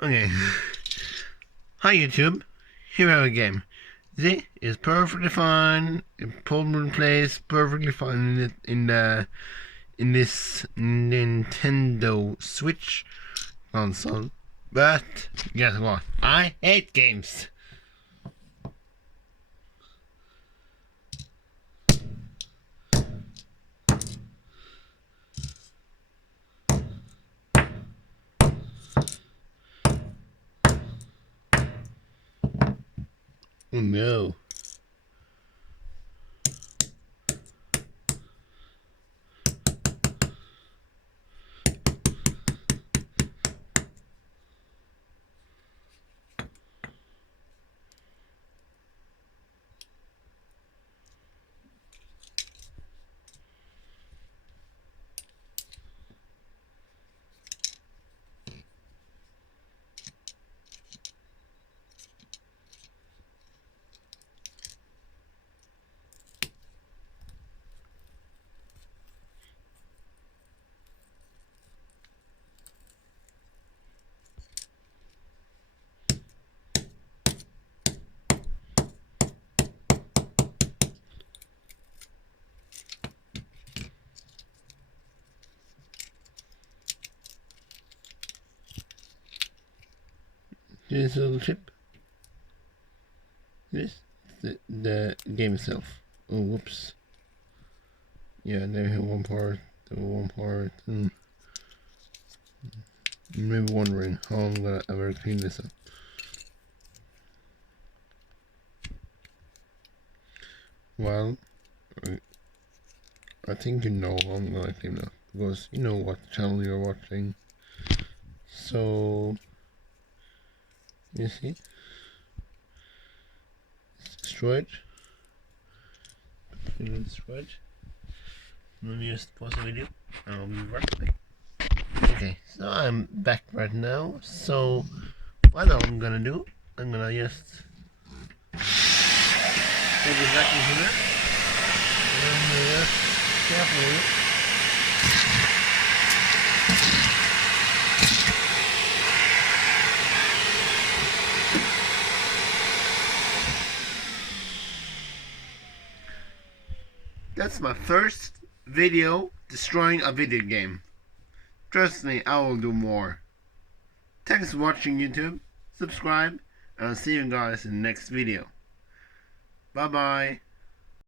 Okay. Hi YouTube. Here we have a game. This is perfectly fine. Pullman plays perfectly fine in this Nintendo Switch console. But guess what? I hate games. Oh no. This little chip. This the game itself. Oh whoops. Yeah, there hit one part. One part. Maybe wondering how I'm gonna ever clean this up. Well, I think you know how I'm gonna clean up because you know what channel you're watching. So you see, it's destroyed. It's destroyed. Let me just pause the video. I'll be right back. Okay, so I'm back right now. So what I'm gonna do? I'm gonna just put this back in here and just carefully. That's my first video destroying a video game. Trust me, I will do more. Thanks for watching YouTube. Subscribe, and I'll see you guys in the next video. Bye bye.